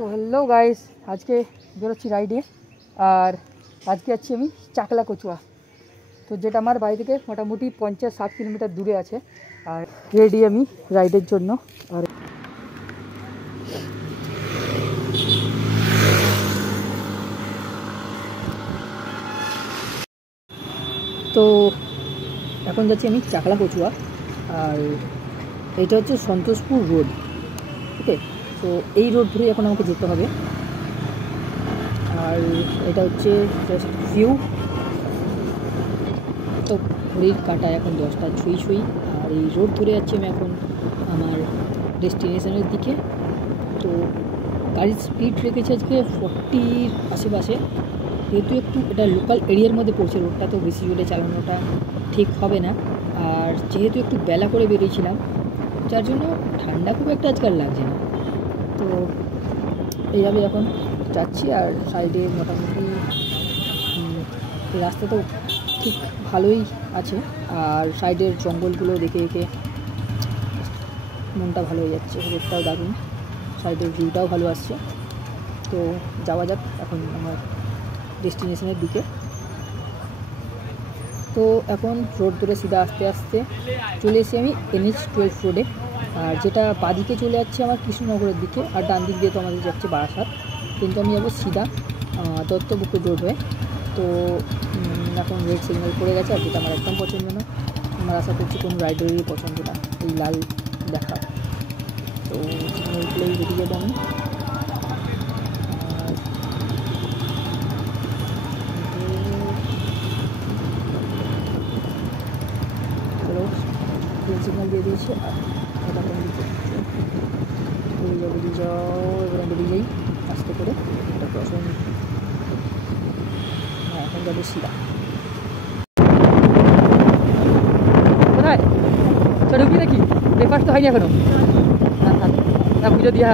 তো hello guys, আজকে বেরোচ্ছি রাইডে। আর আজকে যাচ্ছি আমি চাকলা কচুয়া, তো যেটা আমার বাড়ি থেকে মোটামুটি 50-60 কিলোমিটার দূরে আছে। আর রেডি আমি রাইডের জন্য। আর তো এখন যাচ্ছি আমি চাকলা কচুয়া। আর এটা হচ্ছে সন্তোষপুর রোড, ওকে। তো এই রোড ধরে এখন আমাকে যেতে হবে। আর এটা হচ্ছে জাস্ট ভিউ। তো ঘড়ির কাটা এখন 10টা ছুঁই। আর এই রোড ধরে যাচ্ছি আমি এখন আমার ডেস্টিনেশনের দিকে। তো গাড়ির স্পিড রেখেছে আজকে 40-র আশেপাশে, যেহেতু একটু এটা লোকাল এরিয়ার মধ্যে পড়ছে রোডটা, তো বেশি জোরে চালানোটা ঠিক হবে না। আর যেহেতু একটু বেলা করে বেরিয়েছিলাম, যার জন্য ঠান্ডা খুব একটা আজকাল লাগছে না। তো এইভাবে এখন যাচ্ছি। আর সাইডে মোটামুটি রাস্তা তো ঠিক ভালোই আছে। আর সাইডের জঙ্গলগুলো দেখে দেখে মনটা ভালো হয়ে যাচ্ছে। রোডটাও দারুণ, সাইডের ভিউটাও ভালো আসছে। তো যাওয়া যাক এখন আমার ডেস্টিনেশনের দিকে। তো এখন রোড ধরে সিধা আস্তে আস্তে চলে এসেছি আমি NH-12 রোডে। আর যেটা বাঁদিকে চলে যাচ্ছে আমার কৃষ্ণনগরের দিকে, আর ডান দিক দিয়ে তো আমাদের যাচ্ছে বারাসাত। কিন্তু আমি যাবো সিধা দত্তপুকুর রোড হয়ে। তো এখন রেড সিগন্যাল পড়ে গেছে, আর যেটা আমার একদম পছন্দ না। আমার আশা করছি কোনো রাইডারেরই পছন্দ না এই লাল দেখা। তো সিগন্যাল পড়লেই বেরিয়ে যাবো আমি। সিগন্যাল দিয়ে দিয়েছে, এটা কোন দিকে বেরিয়ে যাও, এবার বেরিয়ে যাই আস্তে করে। এটা প্রথম, হ্যাঁ এখন যাবো সিধা। কোথায় ঢুকি নাকি? ব্রেকফাস্ট তো হয়নি এখনো। না পুজো দিয়া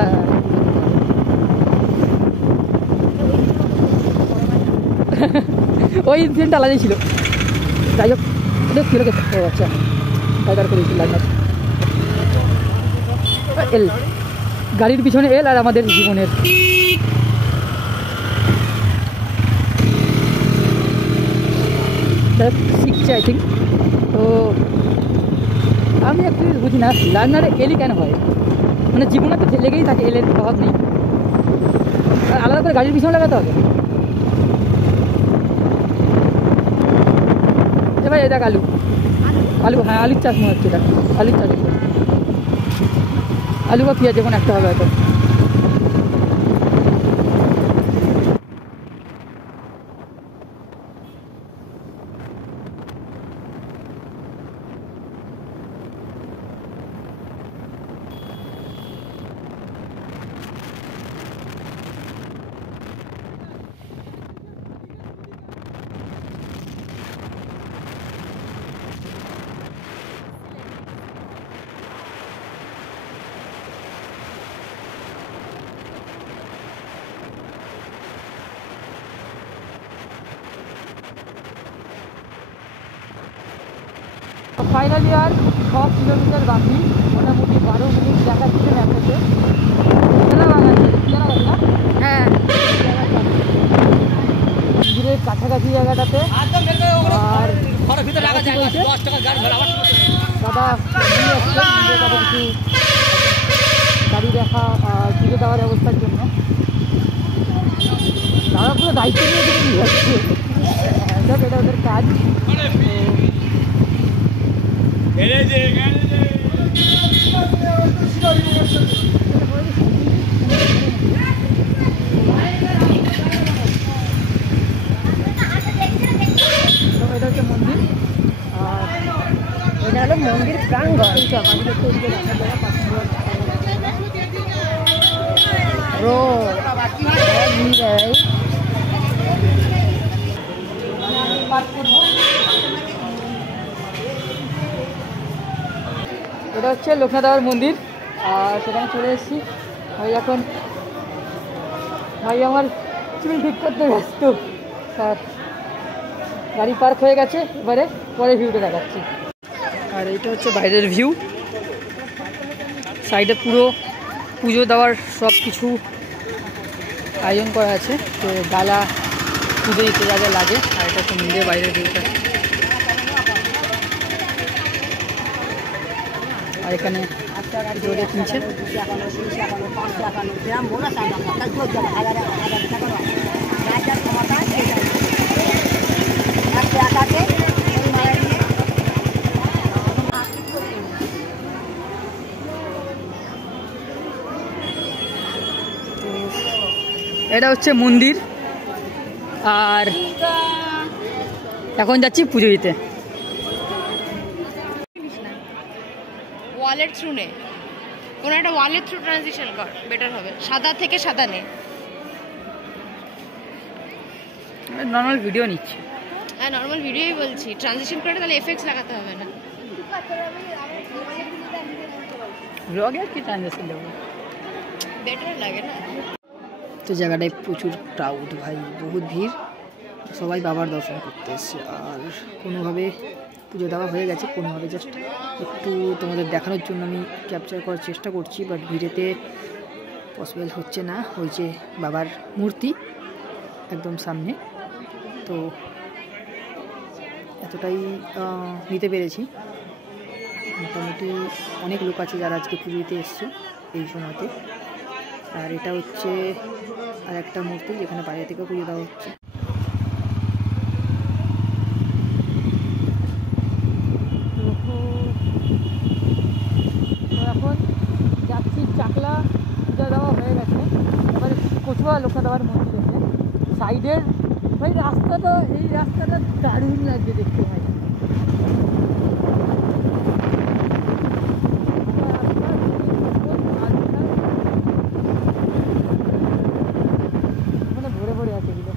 ওই ইনসিডেন্টটা আলাদাই ছিল। যাই হোক, ওটা ছিল ও আচ্ছা, ফায়দার করেছিল এল গাড়ির পিছনে এল, আর আমাদের জীবনের শিখছে আই থিঙ্ক। তো আমি অ্যাকচুয়ালি বুঝি না লার্নারে এলই কেন হয়, মানে জীবনে তো লেগেই থাকে, এলের অভাব নেই। আর আলাদা করে গাড়ির পিছনে লাগাতে হবে। ভাই এটা আলু হ্যাঁ আলুর চাষ মনে হচ্ছে, এটা আলুর চাষ। আলু বা পেঁয়াজ যখন একটা হবে হয়তো। ফাইনালি আর 6 কিলোমিটার বাকি, মোটামুটি 12 মিনিট দেখাচ্ছে ম্যাপেতে। হ্যাঁ মন্দিরের কাছাকাছি জায়গাটাতে। আর দাদা কিছু গাড়ি দেখা ঘিরে দেওয়ার ব্যবস্থার জন্য তারা পুরো দায়িত্ব নিয়ে নিয়ে যাচ্ছে। এটা ওদের কাজ। এটা হচ্ছে মন্দির, আর এটা হলো মন্দির প্রাঙ্গণ। এটা হচ্ছে লোকনাথ বাবার মন্দির, আর সেখানে চলে এসেছি। ভাই এখন আমার চুল ঠিক করতে ব্যস্ত। আর গাড়ি পার্ক হয়ে গেছে, এবারে পরে ভিউটা দেখাচ্ছি। আর এইটা হচ্ছে বাইরের ভিউ। সাইডে পুরো পুজো দেওয়ার সব কিছু আয়োজন করা আছে, তো ডালা পুজো দিতে যা যা লাগে। আর এটা হচ্ছে মন্দিরের বাইরের ভিউটা। আর এখানে জোরে কিনছে। এটা হচ্ছে মন্দির, আর এখন যাচ্ছি পুজো দিতে। ওয়ালেট থ্রু নে, কোনো একটা ওয়ালেট থ্রু ট্রানজিশন কর, বেটার হবে। সাদা থেকে সাদা নে। নর্মাল ভিডিও নিচ্ছি। হ্যাঁ নর্মাল ভিডিওই বলছি, ট্রানজিশন করে তাহলে এফেক্টস লাগাতে হবে না। ব্লগে কি ট্রানজিশন দেবো, বেটার লাগে না। তো জায়গাটায় প্রচুর ক্রাউড ভাই, বহুত ভিড়, সবাই বাবার দর্শন করতে এসছে। আর কোনোভাবে পুজো দেওয়া হয়ে গেছে, কোনোভাবে জাস্ট একটু তোমাদের দেখানোর জন্য আমি ক্যাপচার করার চেষ্টা করছি, বাট ভিড়েতে পসিবল হচ্ছে না। ওই যে বাবার মূর্তি একদম সামনে, তো এতটাই নিতে পেরেছি। মোটামুটি অনেক লোক আছে যারা আজকে পুজো দিতে এসছে এই সময়তে। আর এটা হচ্ছে আর একটা মূর্তি যেখানে বাইরে থেকে পুজো দেওয়া হচ্ছে। এখন যাচ্ছি চাকলা, পূজা দেওয়া হয়ে গেছে, এবার কচুয়া লোকনাথ মন্দির আছে সাইডের। ভাই রাস্তাটা, এই রাস্তাটা দারুণ লাগছে দেখতে ভাই। মানে ভরে ভরে আছে এগুলো।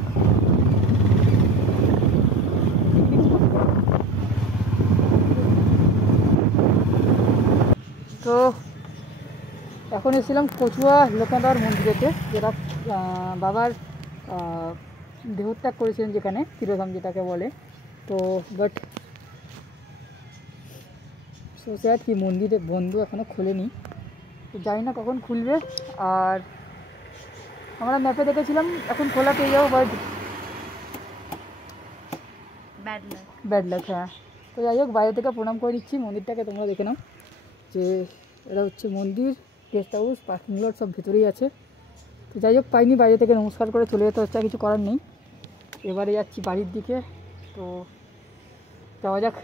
তো এখন এসেছিলাম কচুয়া লোকনাথ মন্দিরেতে, যেটা বাবার দেহত্যাগ করেছিলেন, যেখানে তিরোধাম যেটাকে বলে। তো বাট সোসাইটি কি মন্দিরে বন্ধ, এখনও খোলেনি, তো জানি না কখন খুলবে। আর আমরা ম্যাপে দেখেছিলাম এখন খোলা পেয়ে যাবো, বাট ব্যাড লাক। হ্যাঁ, তো যাই হোক বাইরে থেকে প্রণাম করে দিচ্ছি মন্দিরটাকে, তোমরা দেখে নাও যে এটা হচ্ছে মন্দির, গেস্ট হাউস, পার্কিং লট সব ভেতরেই আছে। তো যাই হোক পাইনি, বাইরে থেকে নমস্কার করে চলে যেতে হচ্ছে, কিছু করার নেই। এবারে যাচ্ছি বাড়ির দিকে, তো যাওয়া যাক।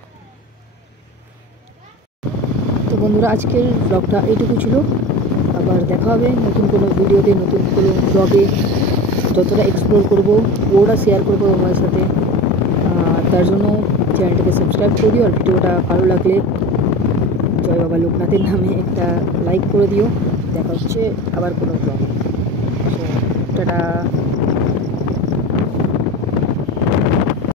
তো বন্ধুরা আজকের ব্লগটা এইটুকু ছিল, আবার দেখা হবে নতুন কোনো ভিডিওতে, নতুন কোনো ব্লগে। যতটা এক্সপ্লোর করবো ওটা শেয়ার করবো তোমাদের সাথে। তার জন্য চ্যানেলটাকে সাবস্ক্রাইব করে দিও, আর ভিডিওটা ভালো লাগলে জয় বাবা লোকনাথের নামে একটা লাইক করে দিও। দেখা হচ্ছে আবার কোনো ব্লগে। টাটা।